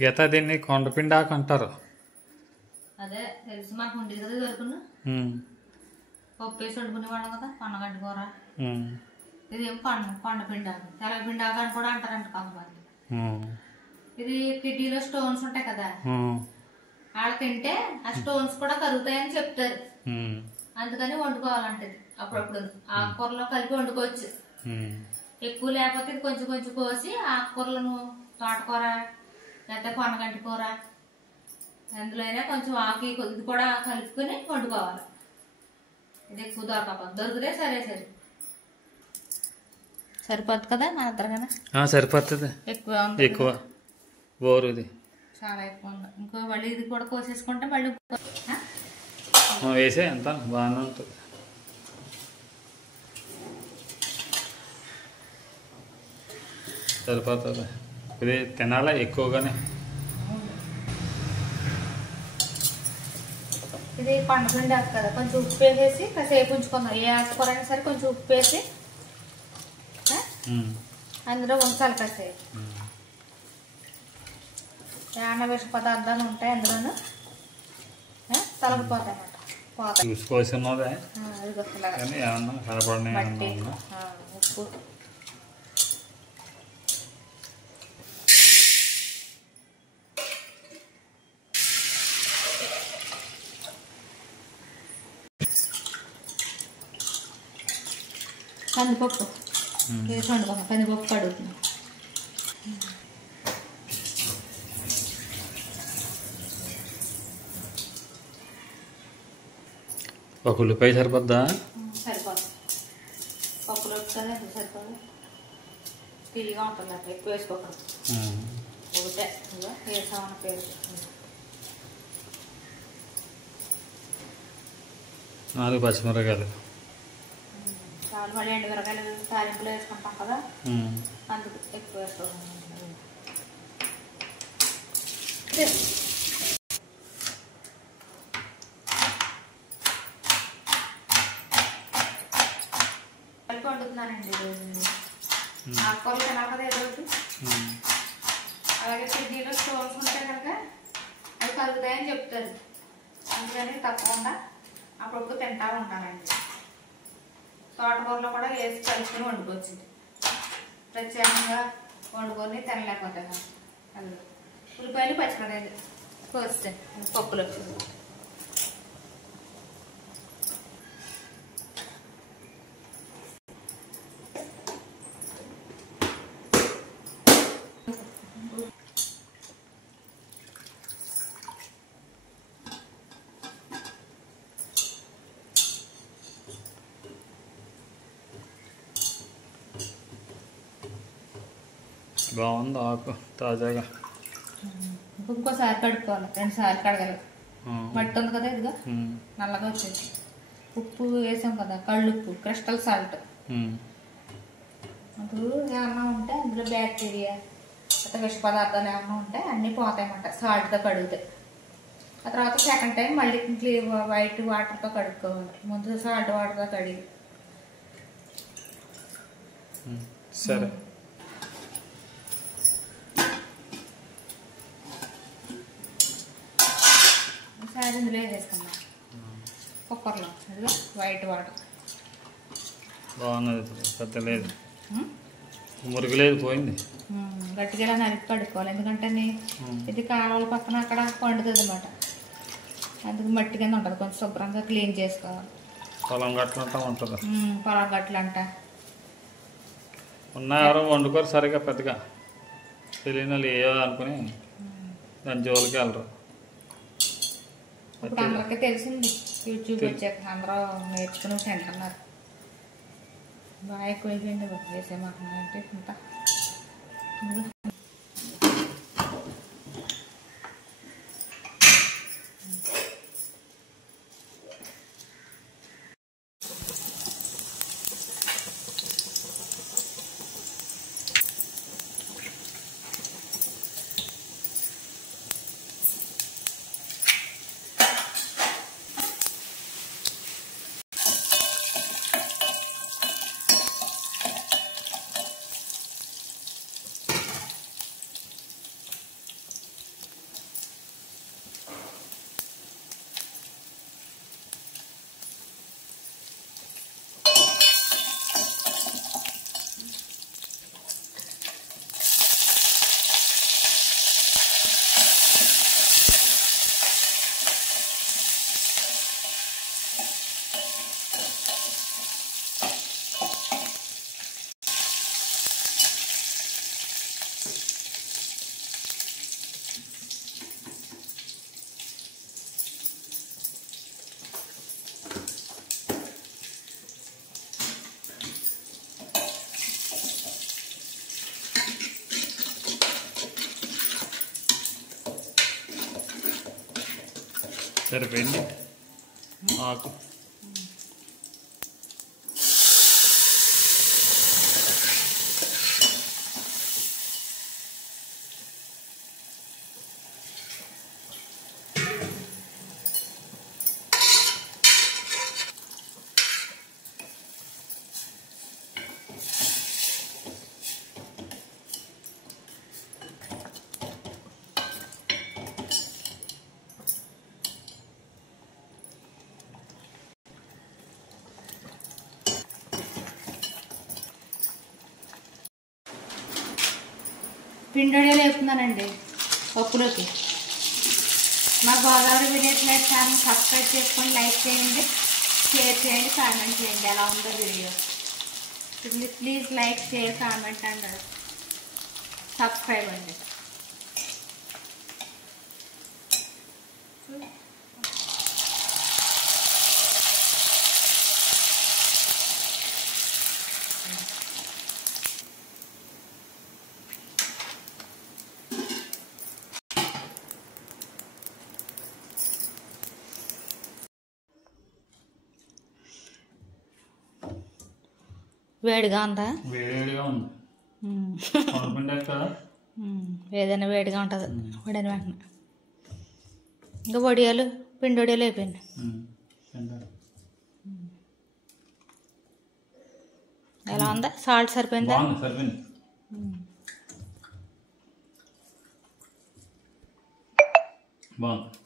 గీత దీన్ని కొండపిండాకు అంటారు. అదే తెలుసు మాకు ఉండేది కదా దొరుకును పప్పు వేసి వండుకునేవాళ్ళం కదా పొన్నగంటి కూర. ఇది ఏం కొండపిండాకు తెల్లపిండాకు అని కూడా అంటారంట కొంతమంది. ఇది కిడ్నీలో స్టోన్స్ ఉంటాయి కదా, వాళ్ళు తింటే ఆ స్టోన్స్ కూడా కరుగుతాయని చెప్తారు. అందుకని వండుకోవాలంటది అప్పుడప్పుడు. ఆకుకూరలో కలిపి వండుకోవచ్చు. ఎక్కువ లేకపోతే ఇది కొంచెం కొంచెం కోసి ఆకుకూరలను తోటకూర లేకపోతే పొన్నగంటి కూర అందులో అయినా కొంచెం ఆకి ఇది కూడా కలుపుకొని వండుకోవాలి. ఇది ఎక్కువ దొరికితే సరే సరే సరిపోద్ది కదా మన ఇద్దరు. సరిపోతుంది. ఎక్కువ బోరు ఇది చాలా ఎక్కువ ఉంది. ఇంకో మళ్ళీ ఇది కూడా కోసేసుకుంటే మళ్ళీ వేసే ఎంత బాగానే ఉంటుంది. సరిపోతుంది. ఇది తినాలా ఎక్కువగానే. ఇది పండుగండి కదా, కొంచెం ఉప్పు వేసేసి కాసేపు ఉంచుకుందాం. ఏ ఆకుకూర అయినా సరే కొంచెం ఉప్పు వేసి అందులో ఉంచాలి కాసేపు. ఏమన్నా విష పదార్థాలు ఉంటాయి అందులోనూ తొలగిపోతాయి అన్నమాట. పోతాయి. చూసుకోవాల్సినదే ఏమన్నా కనపడిన ఉప్పు కందిపప్పు వేసి వండుకోండి. కందిపప్పు కడుగుతుంది. ఒక ఉల్లిపాయ సరిపోద్దా? సరిపోతుంది. పప్పులో కదా సరిపోదు. తీయగా ఉంటుంది అట్లా ఎక్కువ వేసుకోకూడదు. ఒకటే వేసామన్న పేరు 4 పచ్చిమిరకాయలు చాలు. మళ్ళీ ఎండుమిరకాయలు తాలింపులో వేసుకుంటాం కదా, అందుకు ఎక్కువ వేసుకోవాలి. కలిపి వండుతున్నానండి ఆకుకూరలు తినాలి కదా ఏదో ఒకటి. అలాగే కిడ్నీలో స్టోన్స్ ఉంటాయి కనుక అవి కలుగుతాయని చెప్తారు. అందుకని తప్పకుండా అప్పుడప్పుడు తింటా ఉంటానండి. తోటకూరలో కూడా వేసి కలుపుకొని వండుకోవచ్చు. ప్రత్యేకంగా వండుకొని తినలేకపోతే అది ఉల్లిపాయలు పచ్చిమిరకాయలు కోస్తే పప్పులో బాగుంది. ఆకు తాజాగా. ఇంకోసారి కడుక్కోవాలి. 2 సార్లు కడగాలి. మట్టి ఉంది కదా ఇదిగా నల్లగా వచ్చేది. ఉప్పు వేసాం కదా, కళ్ళుప్పు, క్రిస్టల్ సాల్ట్. అప్పుడు ఏమన్నా ఉంటే అందులో బ్యాక్టీరియా అట్లా విష పదార్థాలు ఏమన్నా ఉంటే అన్నీ పోతాయన్నమాట సాల్ట్తో కడుగుతాయి. ఆ తర్వాత సెకండ్ టైం మళ్ళీ వైట్ వాటర్తో కడుక్కోవాలి. ముందు సాల్ట్ వాటర్తో కడిగి. సరే. ఒకసారి ఇందులో వేసుకున్నాం కుక్కర్లో. అదిగా వైట్ వాటర్ బాగున్నది. పెద్ద లేదు, మురుగు లేదు, పోయింది. గట్టిగా ఇలా నలిపి కడుక్కోవాలి. ఎందుకంటే ఇది కాలువల పక్కన అక్కడ పండుతుంది అన్నమాట. అందుకు మట్టి కింద ఉంటుంది. కొంచెం శుభ్రంగా క్లీన్ చేసుకోవాలి. పొలం గట్లంటా ఉంటుంది. పొలం గట్లంట ఉన్న ఎవరో వండుకోరు సరిగా, పెద్దగా తెలియని వాళ్ళు ఏయో అనుకుని దాని జోలికి వెళ్ళరు. ఇప్పుడు అందరికీ తెలిసింది. యూట్యూబ్ వచ్చాక అందరూ నేర్చుకుని తింటున్నారు. బాగా ఎక్కువైపోయింది వేసే మాకు అంటే ఇంత. సరిపోయింది ఆకు. పిండొడియాలు వేపుతున్నానండి పప్పులోకి. మా Godavari village life channel subscribe చేసుకొని లైక్ చేయండి, షేర్ చేయండి, కామెంట్ చేయండి. ఎలా ఉందో video please like, share, comment and subscribe అండి. వేడిగా ఉందా? వేడిగా ఉంది. ఏదైనా వేడిగా ఉంటుంది వడిన వెంటనే. ఇంకా వడియాలు పిండి వడియాలు అయిపోయింది. ఎలా ఉందా? సాల్ట్ సరిపోయిందా? సరిపోయింది. బాగుంది.